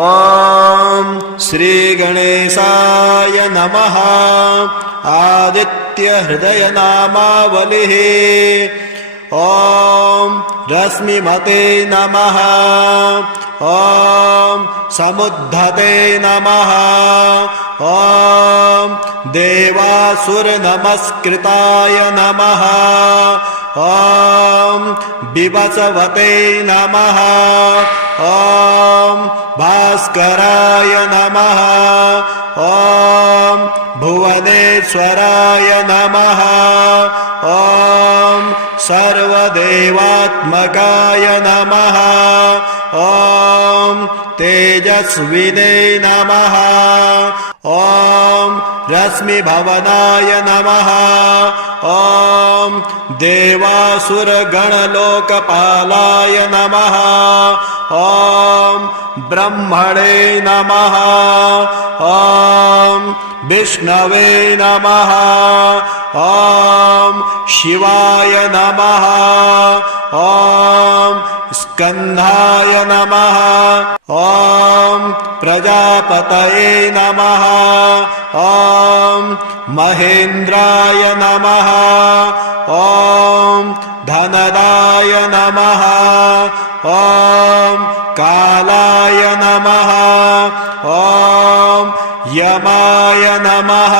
ॐ श्री गणेशाय नमः। आदित्य हृदय नामावलिः। ॐ रश्मिमते नमः। ॐ समुद्धते नमः। ॐ देवासुर नमस्कृताय नमः। ॐ विवस्वते नमः। ॐ भास्कराय नमः। ॐ भुवनेश्वराय नमः। ॐ सर्वदेवात्मकाय नमः। ॐ तेजस्विने नमः। ॐ रश्मिभवनाय नमः। ॐ देवासुरगणलोकपालाय नमः। ॐ ब्रह्मणे नमः। ॐ विष्णवे नमः। ॐ शिवाय नमः। ॐ स्कन्धाय नमः। ॐ प्रजापतये नमः। ॐ महेन्द्राय नमः। ॐ धनदाय नमः। ॐ कालाय नमः। ॐ यमाय नमः।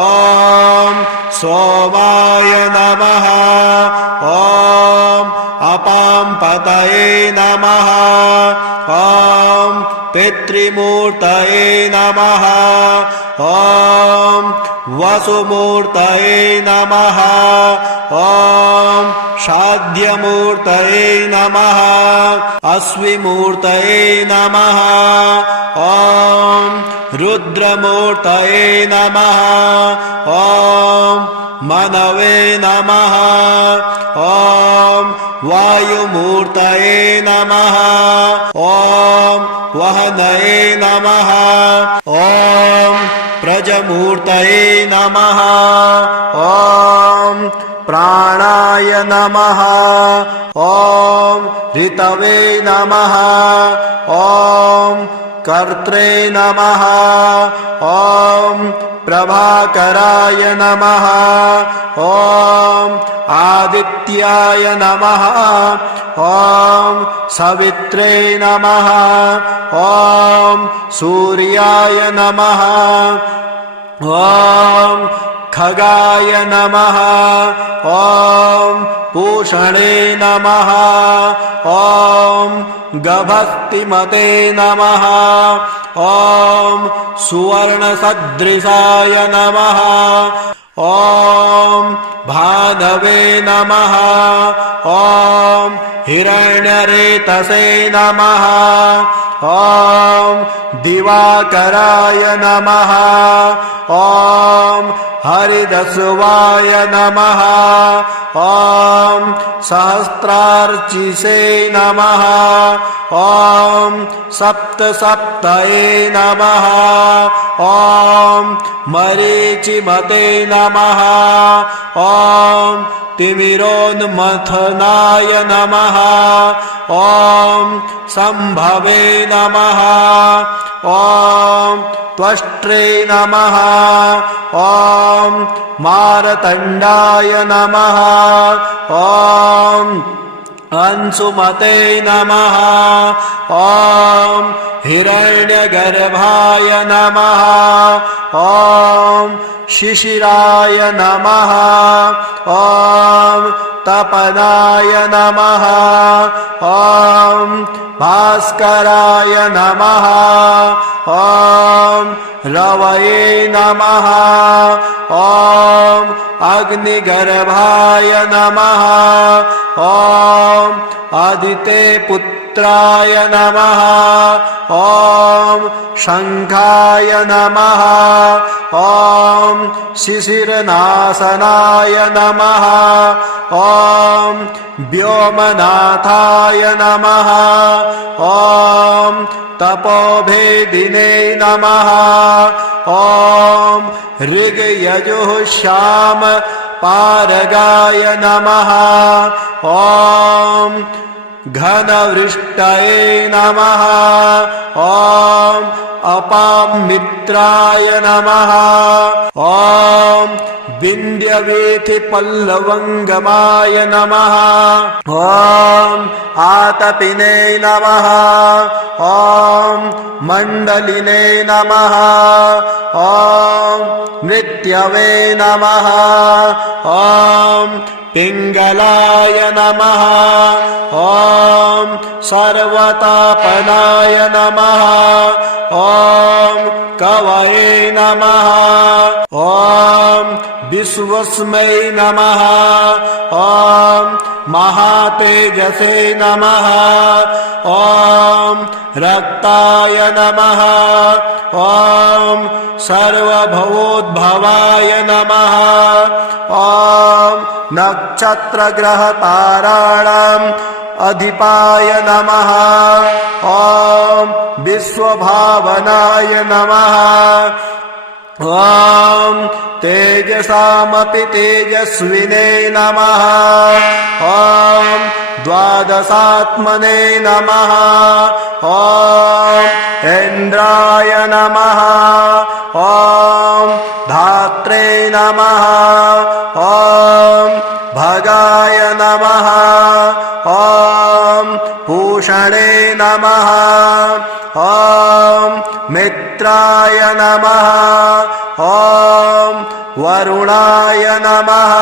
ॐ सोमाय नमः। ॐ अपांपतये नमः। ॐ पितृमूर्तये नमः। ॐ वसुमूर्तये नमः। ॐ शाद्यमूर्तये नमः। अश्विमूर्तये नमः। ॐ रुद्रमूर्तये नमः। ॐ मनवे नमः। ॐ वायुमूर्तये नमः। ॐ वहनये नमः। ॐ प्रजमूर्तये नमः। ॐ प्राणाय नमः। ॐ ऋतवे नमः। ॐ कर्त्रे नमः। ॐ प्रभाकराय नमः। ॐ आदित्याय नमः। ॐ सवित्रे नमः। ॐ सूर्याय नमः। ॐ खगाय नमः। ॐ पूषणे नमः। ॐ गभस्तिमते नमः। ॐ सुवर्णसदृशाय नमः। ॐ भानवे नमः। ॐ हिरण्यरेतसे नमः। ॐ दिवाकराय नमः। ॐ हरिदस्वाय नमः। ॐ सहस्रार्चिसे नमः। ॐ सप्तसप्तये नमः। ॐ मरीचिमते नमः। ॐ तिमिरोन्मथनाय नमः। ॐ सम्भवे नमः। ॐ त्वष्ट्रे नमः। ॐ मारतण्डाय नमः। ॐ अंशुमते नमः। ॐ हिरण्यगर्भाय नमः। ॐ शिशिराय नमः। ॐ तपनाय नमः। ॐ भास्कराय नमः। ॐ रवये नमः। ॐ अग्निगर्भाय नमः। ॐ अदिते पुत्राय नमः। ॐ शङ्खाय नमः। ॐ शिशिरनाशनाय नमः। ॐ व्योमनाथाय नमः। ॐ तपोभेदिने नमः। ॐ ऋग्यजुः श्याम पारगाय नमः। ॐ घनवृष्टये नमः। ॐ अपामित्राय नमः। ॐ विन्द्यवेथिपल्लवङ्गमाय नमः। ॐ आतपिने नमः। ॐ मण्डलिने नमः। ॐ मृत्यवे नमः। ॐ पिङ्गलाय नमः। ॐ सर्वतापनाय नमः। ॐ कवये नमः। ॐ विश्वस्मै नमः। ॐ महातेजसे नमः। ॐ रक्ताय नमः। ॐ सर्वभवोद्भवाय नमः। ॐ नक्षत्रग्रहताराणाम् अधिपाय नमः। ॐ विश्वभावनाय नमः। ॐ तेजसामपि तेजस्विने नमः। ॐ द्वादशात्मने नमः। ॐ इन्द्राय नमः। ॐ धात्रे नमः। ॐ भगाय नमः। ॐ पूषणे नमः। ॐ मित्राय नमः। ॐ वरुणाय नमः।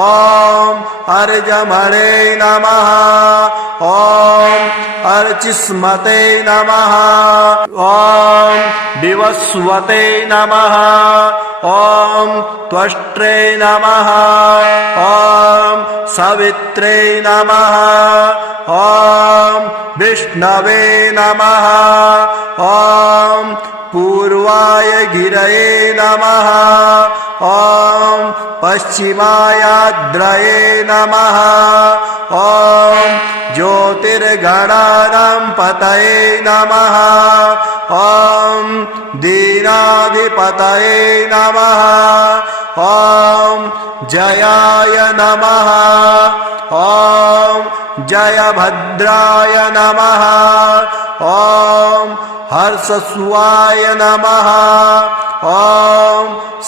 ॐ अर्जमणे नमः। ॐ अर्चिस्मते नमः। ॐ विवस्वते नमः। ॐ त्वष्ट्रे नमः। ॐ सवित्रे नमः। ॐ विष्णवे नमः। ॐ पूर्वाय गिरये नमः। ॐ पश्चिमायाद्रये नमः। ॐ ज्योतिर्गणानां पतये नमः। ॐ दीनाधिपतये नमः। ॐ जयाय नमः। ॐ जयभद्राय नमः। ॐ हर्षस्वाय नमः। ॐ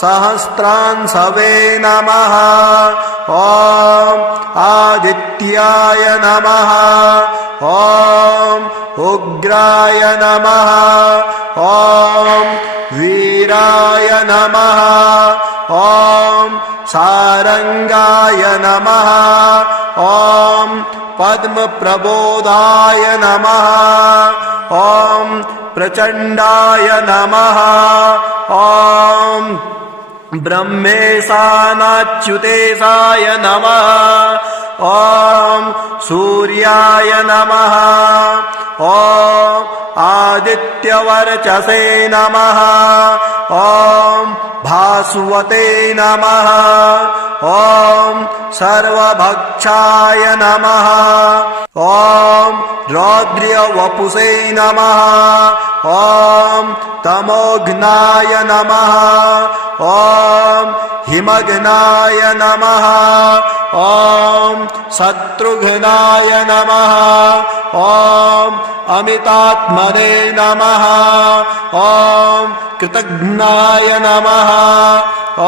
सहस्रांशवे नमः। ॐ आदित्याय नमः। ॐ उग्राय नमः। ॐ वीराय नमः। ॐ सारंगाय नमः। ॐ पद्मप्रबोधाय नमः। ॐ प्रचण्डाय नमः। ॐ ब्रह्मेशानाच्युतेशाय नमः। ॐ सूर्याय नमः। ॐ आदित्यवर्चसे नमः। ॐ भास्वते नमः। ॐ सर्वभक्षाय नमः। ॐ रौद्र्यवपुषे नमः। ॐ तमोघ्नाय नमः। ॐ हिमघ्नाय नमः। ॐ शत्रुघ्नाय नमः। ॐ अमितात्मने नमः। ॐ कृतघ्नाय नमः। ॐ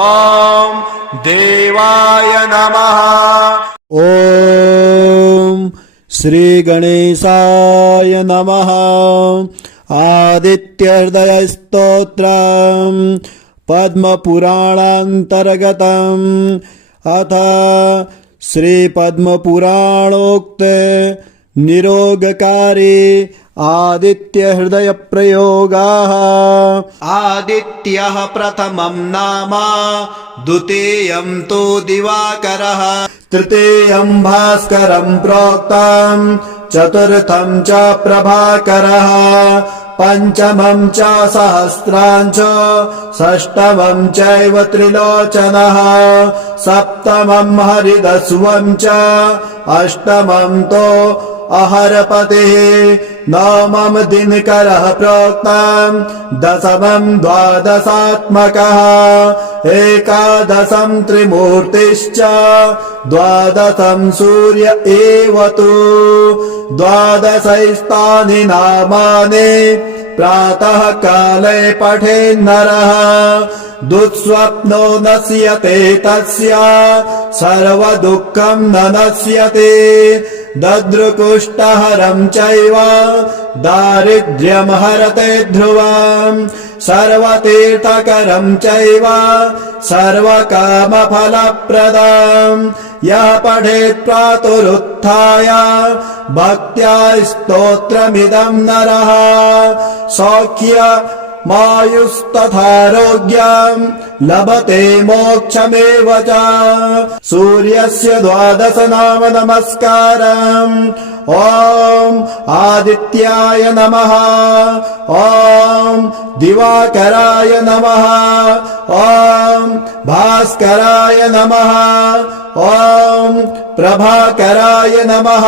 देवाय नमः। ॐ श्रीगणेशाय नमः। आदित्यहृदयस्तोत्रम् पद्मपुराणान्तर्गतम् अथ श्रीपद्मपुराणोक्त निरोगकारी आदित्यहृदयप्रयोगाः। आदित्यः प्रथमं नाम, द्वितीयं तु दिवाकरः, तृतीयं भास्करं प्रोक्तम्, चतुर्थं च प्रभाकरः, पंचमं च सहस्रांश, षष्ठमं चैव त्रिलोचनः, सप्तमं हरिदस्वं च, अष्टमं तो अहरपतिः, नवमं दिनकरः प्रोक्तम्, दशमं द्वादशात्मकः, एकादशं त्रिमूर्तिश्च द्वादशं सूर्य एव तु द्वादशैस्तानि नामानि प्रातः काले पठेन्नरः दुःस्वप्नो नश्यते तस्य सर्वदुःखं न नश्यते दद्रुकुष्ठहरं चैव दारिद्र्यं हरते ध्रुवम् सर्वतीर्थकरं चैव सर्वकामफलप्रदम् यः पठेत् प्रातरुत्थाय भक्त्या स्तोत्रमिदं नरः सौख्यमायुस्तथारोग्यं लभते मोक्षमेव च सूर्यस्य 12 नाम नमस्कारम् ॐ आदित्याय नमः ॐ दिवाकराय नमः ॐ भास्कराय नमः ॐ प्रभाकराय नमः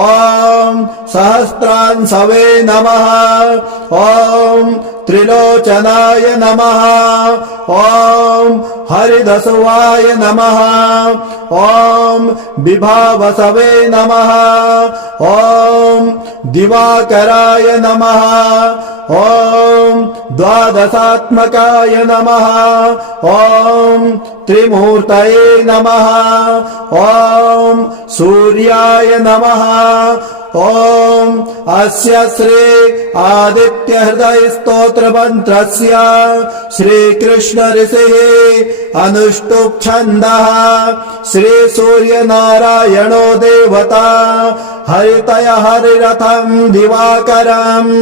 ॐ सहस्रांशवे नमः ॐ त्रिलोचनाय नमः ॐ हरिदसवाय नमः ॐ विभावसवे नमः ॐ दिवाकराय नमः ॐ द्वादशात्मकाय नमः ॐ त्रिमूर्तये नमः ॐ सूर्याय नमः ॐ अस्य श्री आदित्य हृदय स्तोत्र मंत्रस्य श्रीकृष्ण ऋषिः अनुष्टुप् छन्दः श्री सूर्य नारायणो देवता हरितय हरिरथं दिवाकरम्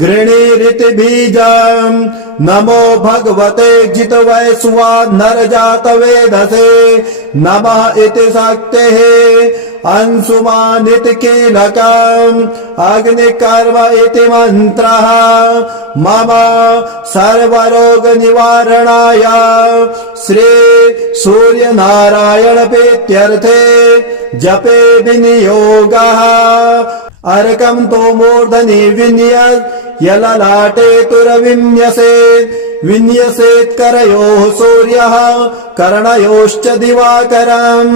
गृणीरिति बीजम् नमो भगवते जितवैश्वानरजातवेदसे नमः इति शक्तेः अंशुमानिति कीलकम् अग्निकर्म इति मन्त्रः मम सर्वरोग निवारणाय श्री सूर्य नारायण प्रीत्यर्थे जपे विनियोगः अर्कं तो मूर्धनि विन्यस् यललाटे तुरविन्यसेत् विन्यसेत् करयोः सूर्यः कर्णयोश्च दिवाकरम्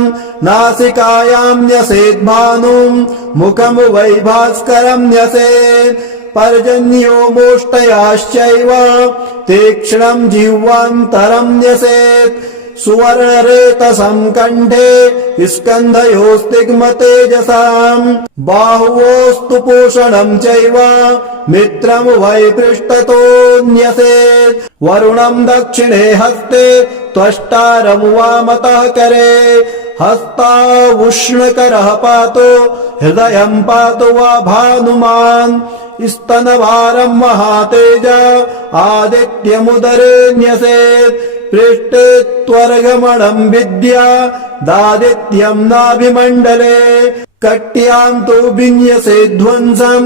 नासिकायां न्यसेत् भानुं मुखं वै भास्करं न्यसेत् पर्जन्यो मोष्टयाश्चैव तीक्ष्णं जिह्वान्तरं न्यसेत् सुवर्णरेतसं कण्ठे स्कन्धयोस्तिग्मतेजसाम् बाहुवोस्तु पूषणं चैव मित्रं वै पृष्ठतो न्यसेत् वरुणं दक्षिणे हस्ते त्वष्टारं वामतः करे हस्तावुष्णकरः पातु हृदयं पातु वा भानुमान् स्तनभारं महातेज आदित्यमुदरे न्यसेत् पृष्ठे त्वर्गमणं विद्या दादित्यं नाभिमण्डले कट्यां तु विन्यसेत् ध्वंसं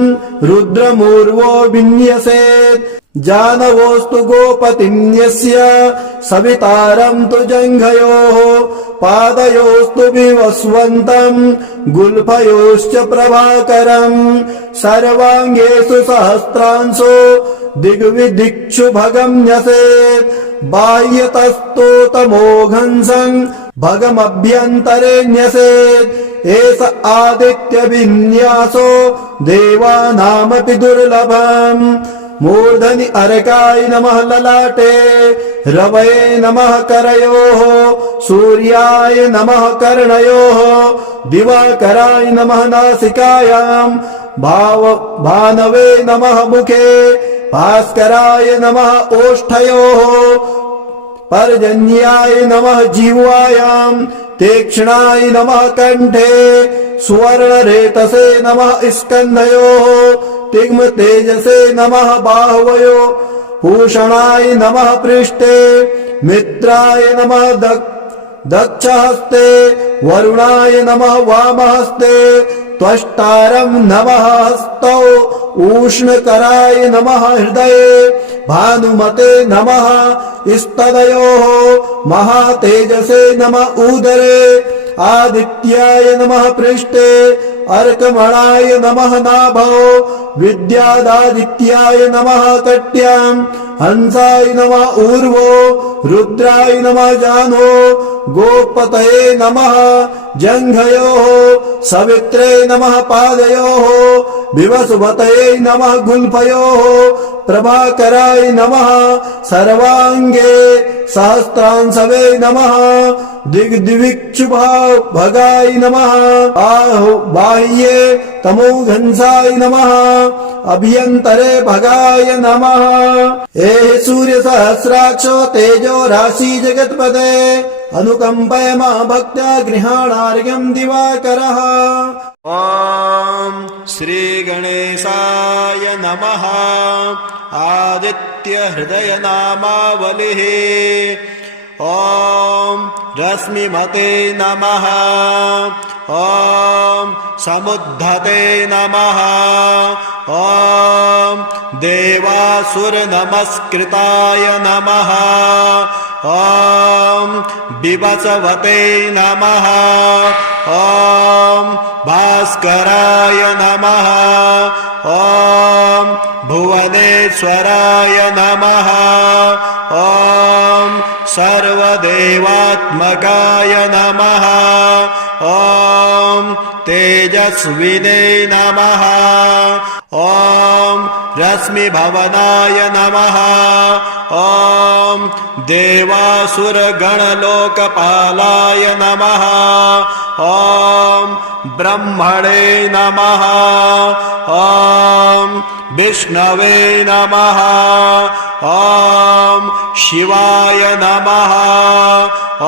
रुद्रमूर्वो विन्यसेत् जानवोस्तु गोपतिं यस्य सवितारं तु जङ्घयोः पादयोस्तु विवस्वन्तं गुल्फयोश्च प्रभाकरम् सर्वाङ्गेषु सहस्रांशो दिग्विदिक्षु भगं न्यसेत् बाह्यतस्तोतमोघंसं भगमभ्यन्तरे न्यसेत् एष आदित्यविन्यासो देवानामपि दुर्लभम् मूर्धनि अर्काय नमः ललाटे रवये नमः करयोः सूर्याय नमः कर्णयोः दिवाकराय नमः नासिकायां भानवे नमः मुखे भास्कराय नमः ओष्ठयोः पर्जन्याय नमः जिह्वायां तीक्ष्णाय नमः कण्ठे सुवर्णरेतसे नमः स्कन्धयोः तिग्मतेजसे नमः बाहवयो भूषणाय नमः पृष्ठे मित्राय नमः दक्षहस्ते वरुणाय नमः वामहस्ते त्वष्टारं नमः हस्तौ उष्णकराय नमः हृदये भानुमते नमः स्तनयोः महातेजसे नमः उदरे आदित्याय नमः पृष्ठे अर्कमणाय नमः नाभौ विद्यादादित्याय नमः कट्याम् हंसाय नमः ऊर्वो रुद्राय नमः जानो गोपतये नमः जङ्घयोः सवित्रे नमः पादयोः विवसुमतये नमः गुल्फयोः प्रभाकराय नमः सर्वाङ्गे सहस्रांशवे नमः दिग्दिविक्षुभगाय नमः बाह्ये तमोघंसाय नमः अभ्यन्तरे भगाय नमः हे सूर्य सहस्राक्षो तेजो राशि जगत्पते अनुकम्पय मा भक्त्या गृहाणार्घ्यं दिवाकरः। ॐ श्री गणेशाय नमः। आदित्य हृदय नामावलिः। ॐ रश्मिमते नमः। ॐ समुद्धते नमः। ॐ देवासुर नमस्कृताय नमः। ॐ विवस्वते नमः। ॐ भास्कराय नमः। ॐ भुवनेश्वराय नमः। ॐ सर्वदेवात्मकाय नमः। ॐ तेजस्विने नमः। ॐ रश्मिभवनाय नमः। ॐ देवासुरगणलोकपालाय नमः। ॐ ब्रह्मणे नमः। ॐ विष्णवे नमः। ॐ शिवाय नमः।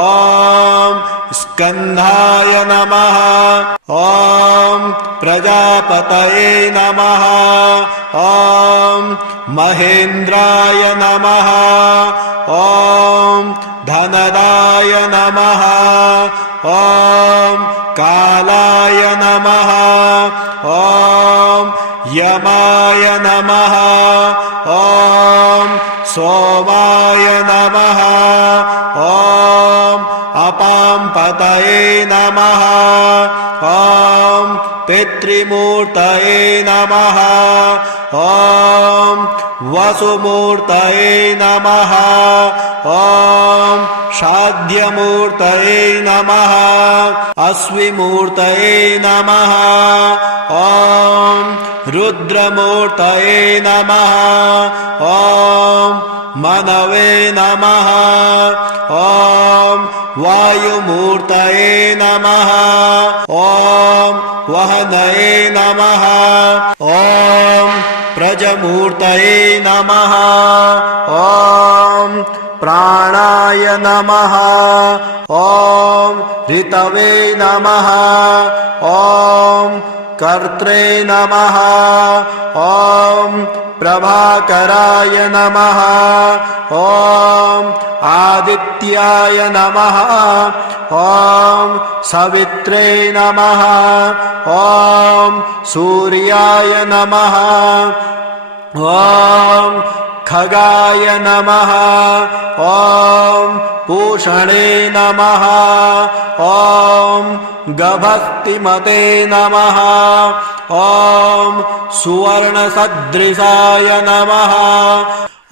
ॐ स्कन्धाय नमः। ॐ प्रजापतये नमः। ॐ महेन्द्राय नमः। ॐ धनदाय नमः। ॐ कालाय नमः। ॐ यमाय नमः। ॐ सोमाय नमः। ॐ अपांपतये नमः। ॐ पितृमूर्तये नमः। ॐ वसुमूर्तये नमः। ॐ शाद्यमूर्तये नमः। अश्विमूर्तये नमः। ॐ रुद्रमूर्तये नमः। ॐ मनवे नमः। ॐ वायुमूर्तये नमः। ॐ वहनये नमः। ॐ प्रजमूर्तये नमः। ॐ प्राणाय नमः। ॐ ऋतवे नमः। ॐ कर्त्रे नमः। ॐ प्रभाकराय नमः। ॐ आदित्याय नमः। ॐ सवित्रे नमः। ॐ सूर्याय नमः। ॐ खगाय नमः। ॐ पूषणे नमः। ॐ गभक्तिमते नमः। ॐ सुवर्णसदृशाय नमः।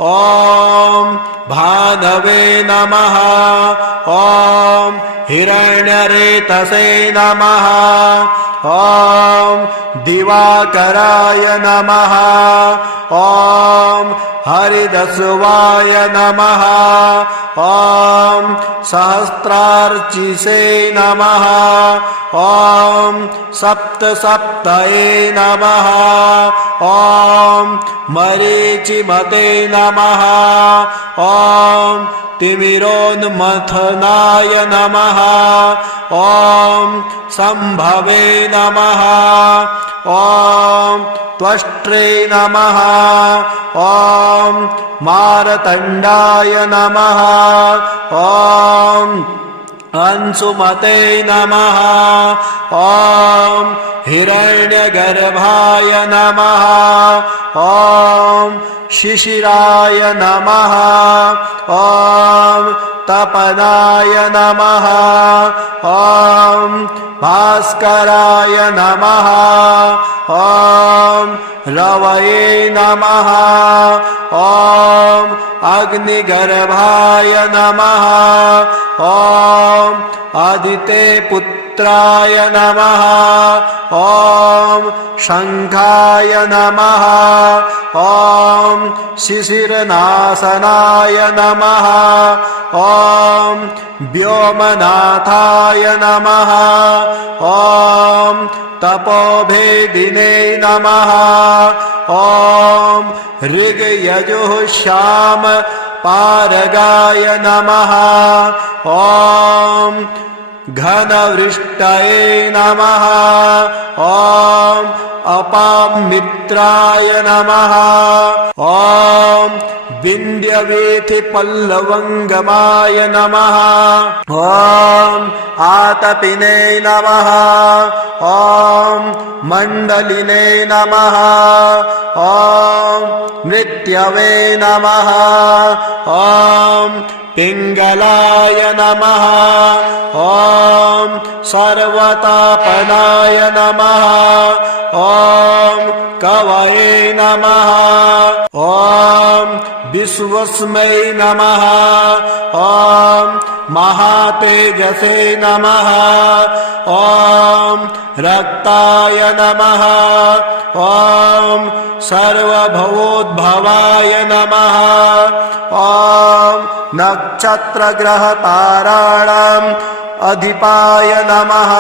ॐ भानवे नमः। ॐ हिरण्यरेतसे नमः। ॐ दिवाकराय नमः। ॐ हरिदस्वाय नमः। ॐ सहस्रार्चिसे नमः। ॐ सप्तसप्तये नमः। ॐ मरीचिमते नमः। ॐ तिमिरोन्मथनाय नमः। ॐ सम्भवे नमः। ॐ त्वष्ट्रे नमः। ॐ मारतण्डाय नमः। ॐ अंशुमते नमः। ॐ हिरण्यगर्भाय नमः। ॐ शिशिराय नमः। ॐ तपनाय नमः ॐ भास्कराय नमः ॐ रवये नमः ॐ अग्निगर्भाय नमः ॐ आदिते पुत्राय नमः ॐ शङ्खाय नमः ॐ शिशिरनाशनाय नमः ॐ व्योमनाथाय नमः ॐ तपोभेदिने नमः ॐ ऋग्यजुः श्याम पारगाय नमः ॐ घनवृष्टये नमः ॐ अपामित्राय नमः ॐ विन्द्यवेथिपल्लवङ्गमाय नमः ॐ आतपिने नमः ॐ मण्डलिने नमः ॐ मृत्यवे नमः ॐ पिङ्गलाय नमः ॐ सर्वतापनाय नमः ॐ कवये नमः ॐ विश्वस्मै नमः ॐ महातेजसे नमः ॐ रक्ताय नमः ॐ सर्वभवोद्भवाय नमः ॐ नक्षत्रग्रहताराणाम् अधिपाय नमः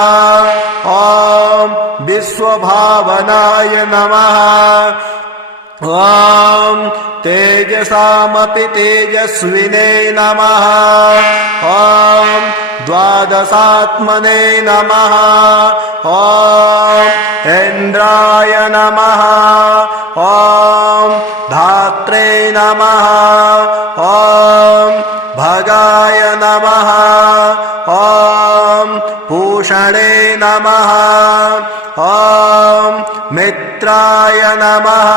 ॐ विश्वभावनाय नमः ॐ तेजसामपि तेजस्विने नमः ॐ द्वादशात्मने नमः ॐ इन्द्राय नमः ॐ धात्रे नमः ॐ भगाय नमः ॐ पूषणे नमः ॐ मित्राय नमः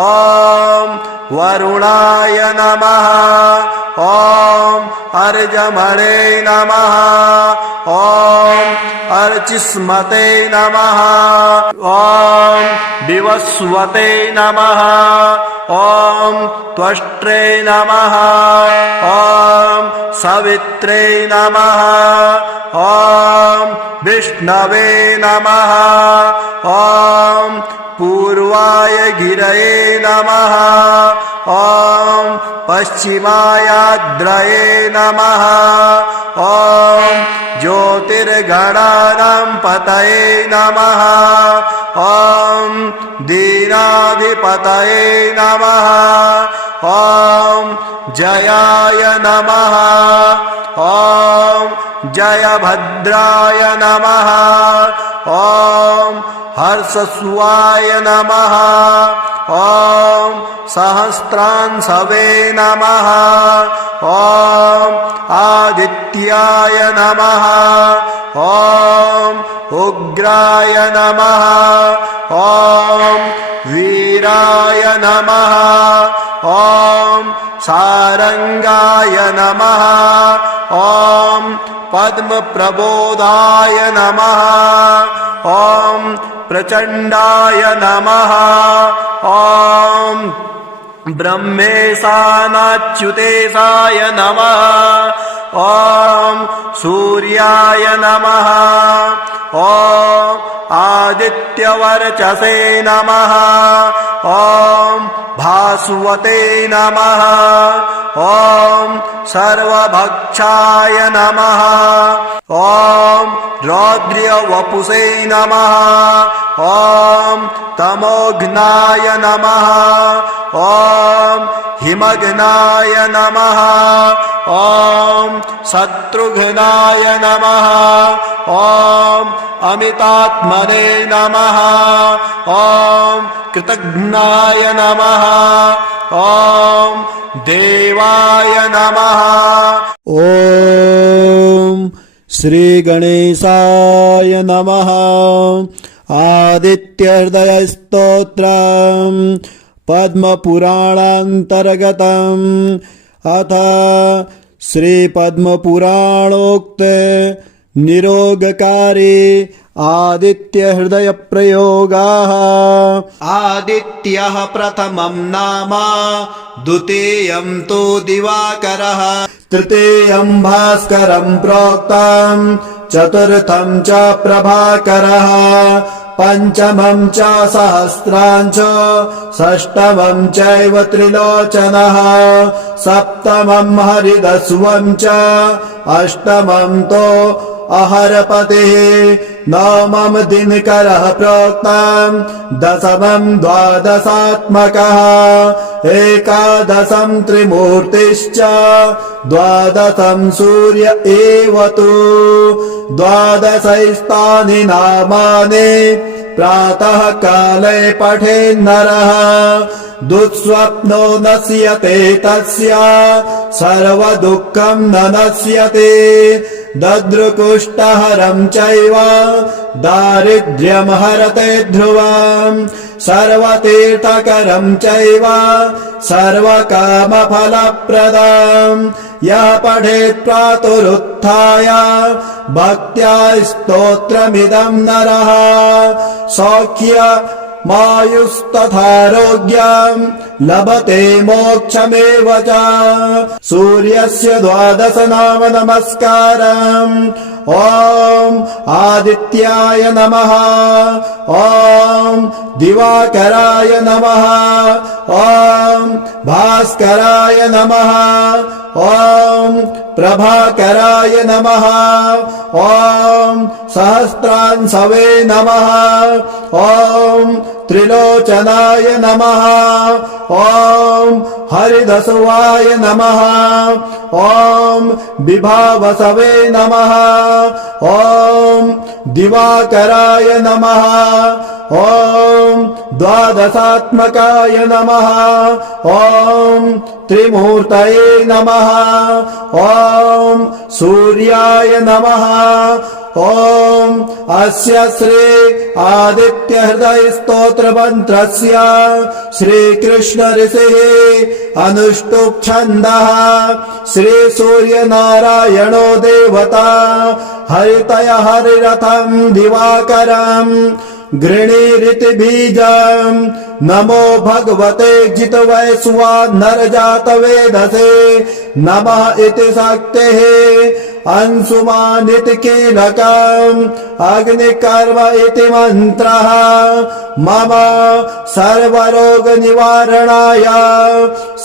ॐ वरुणाय नमः ॐ अर्जमणे नमः ॐ अर्चिस्मते नमः ॐ विवस्वते नमः ॐ त्वष्ट्रे नमः ॐ सवित्रे नमः ॐ विष्णवे नमः ॐ पूर्वाय गिरये नमः ॐ पश्चिमायाद्रये नमः ॐ ज्योतिर्गणानां पतये नमः ॐ दीनाधिपतये नमः ॐ जयाय नमः ॐ जयभद्राय नमः ॐ हर्षस्वाय नमः ॐ सहस्रांशवे नमः ॐ आदित्याय नमः ॐ उग्राय नमः ॐ वीराय नमः ॐ सारंगाय नमः ॐ पद्मप्रबोधाय नमः ॐ प्रचण्डाय नमः ॐ ब्रह्मेशानाच्युतेशाय नमः ॐ सूर्याय नमः ॐ आदित्यवर्चसे नमः ॐ भास्वते नमः ॐ सर्वभक्षाय नमः ॐ रौद्र्यवपुषे नमः ॐ तमोघ्नाय नमः ॐ हिमघ्नाय नमः ॐ शत्रुघ्नाय नमः ॐ अमितात्मने नमः ॐ कृतघ्नाय नमः ॐ देवाय नमः ॐ श्रीगणेशाय नमः आदित्यहृदयस्तोत्रम् पद्मपुराणान्तर्गतम् अथ श्रीपद्मपुराणोक्त निरोगकारे आदित्यहृदयप्रयोगाः। आदित्यः प्रथमं नाम द्वितीयं तु दिवाकरः तृतीयं भास्करं प्रोक्तं चतुर्थं च प्रभाकरः पञ्चमं च सहस्रांश षष्ठमं चैव त्रिलोचनः सप्तमं हरिदस्वं च अष्टमं तो अहरपतिः नवमं दिनकरः प्रोक्तं दशमं द्वादशात्मकः एकादशं त्रिमूर्तिश्च द्वादशं सूर्य एव तु द्वादशैस्तानि नामानि प्रातः काले पठेन्नरः दुःस्वप्नो नश्यते तस्य सर्वदुःखं न नश्यते दद्रुकुष्ठहरं चैव दारिद्र्यं हरते ध्रुवम् सर्वतीर्थकरं चैव सर्वकामफलप्रदम् यः पठेत् प्रातरुत्थाय भक्त्या स्तोत्रमिदं नरः सौख्यमायुस्तथारोग्यं लभते मोक्षमेव च सूर्यस्य 12 नाम नमस्कारम् ॐ आदित्याय नमः ॐ दिवाकराय नमः ॐ भास्कराय नमः ॐ प्रभाकराय नमः ॐ सहस्रांशवे नमः ॐ त्रिलोचनाय नमः ॐ हरिदस्वाय नमः ॐ विभावसवे नमः ॐ दिवाकराय नमः ॐ द्वादशात्मकाय नमः ॐ त्रिमूर्तये नमः ॐ सूर्याय नमः ॐ अस्य श्री आदित्यहृदय स्तोत्र मंत्रस्य श्रीकृष्ण ऋषिः अनुष्टुप् छन्दः श्री सूर्यनारायणो देवता हरितय हरिरथं दिवाकरम् गृणीरिति बीजम् नमो भगवते जितवैश्वानरजातवेदसे नमः इति शक्तेः अंशुमानिति कीलकम् अग्निकर्म इति मन्त्रः मम सर्वरोग निवारणाय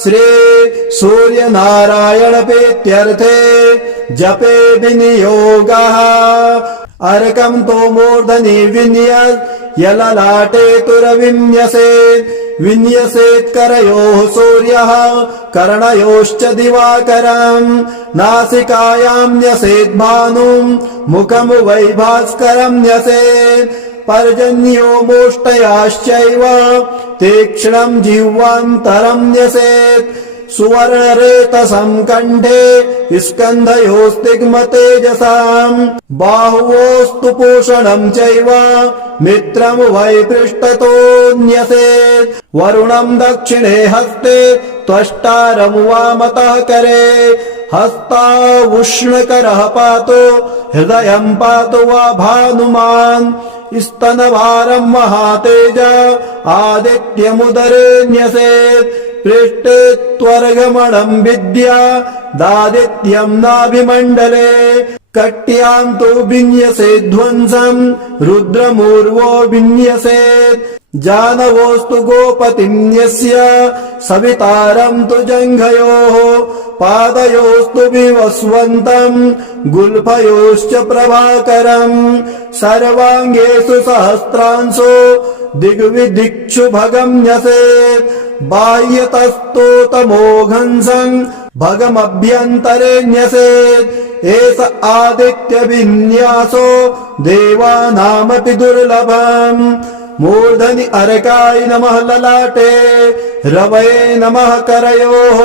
श्री सूर्यनारायण प्रीत्यर्थे जपे विनियोगः अर्कं तो मूर्धनि विन्यस् यललाटे तुरविन्यसेत् विन्यसेत् करयोः सूर्यः कर्णयोश्च दिवाकरम् नासिकायां न्यसेत् भानुं मुखं वै भास्करं न्यसेत् पर्जन्यो मोष्टयाश्चैव तीक्ष्णं जिह्वान्तरं न्यसेत् सुवर्णरेतसं कण्ठे स्कन्धयोस्तिग्मतेजसाम् बाहुवोस्तु पूषणं चैव मित्रं वै पृष्ठतो न्यसेत् वरुणं दक्षिणे हस्ते त्वष्टारं वामतः करे हस्तावुष्णकरः पातु हृदयं पातु वा भानुमान् स्तनभारं महातेज आदित्यमुदरे न्यसेत् पृष्ठे त्वर्गमणं विद्या दादित्यं नाभिमण्डले कट्यां तु विन्यसेत् ध्वंसं रुद्रमूर्वो विन्यसेत् जानवोस्तु गोपतिं यस्य सवितारं तु जङ्घयोः पादयोस्तु विवस्वन्तं गुल्फयोश्च प्रभाकरम् सर्वाङ्गेषु सहस्रांशो दिग्विदिक्षु भगं न्यसेत् बाह्यतस्तो तमोघंसं भगमभ्यन्तरे न्यसेत् एष आदित्य विन्यासो देवानामपि दुर्लभम् मूर्धनि अर्काय नमः ललाटे रवये नमः करयोः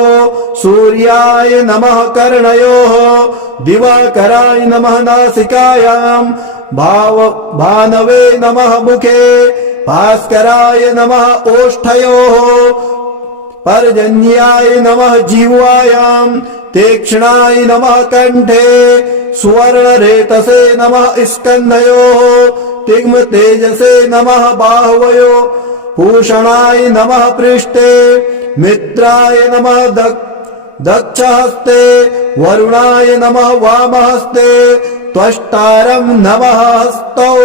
सूर्याय नमः कर्णयोः दिवाकराय नमः नासिकायां भानवे नमः मुखे भास्कराय नमः ओष्ठयोः पर्जन्याय नमः जिह्वायां तीक्ष्णाय नमः कंठे सुवर्णरेतसे नमः स्कन्धयोः तिग्म तेजसे नमः बाहवयो भूषणाय नमः पृष्ठे मित्राय नमः दक्षहस्ते वरुणाय नमः वामहस्ते त्वष्टारं नमः हस्तौ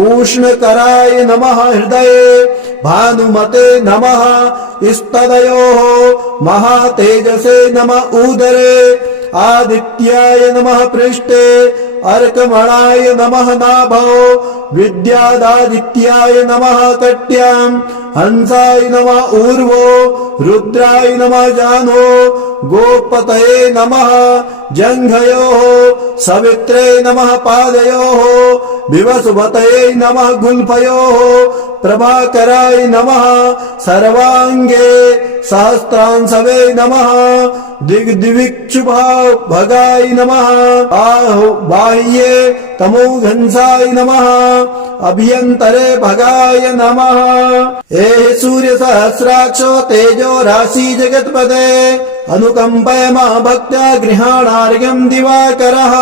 उष्णकराय नमः हृदये भानुमते नमः स्तनयोः महातेजसे नमः उदरे आदित्याय नमः पृष्ठे अर्कमणाय नमः नाभौ विद्यादादित्याय नमः कट्यां हंसाय नमः ऊर्वो रुद्राय नमः जानो गोपतये नमः जङ्घयोः सवित्रे नमः पादयोः विवसुमतये नमः गुल्फयोः प्रभाकराय नमः सर्वाङ्गे सहस्रांशवे नमः दिग्दिविक्षुभगाय नमः बाह्ये तमोघंसाय नमः अभ्यन्तरे भगाय नमः हे सूर्य सहस्राक्षो तेजो राशि जगत्पते अनुकंपय मा भक्त्या गृहाणार्घ्यं दिवाकरः।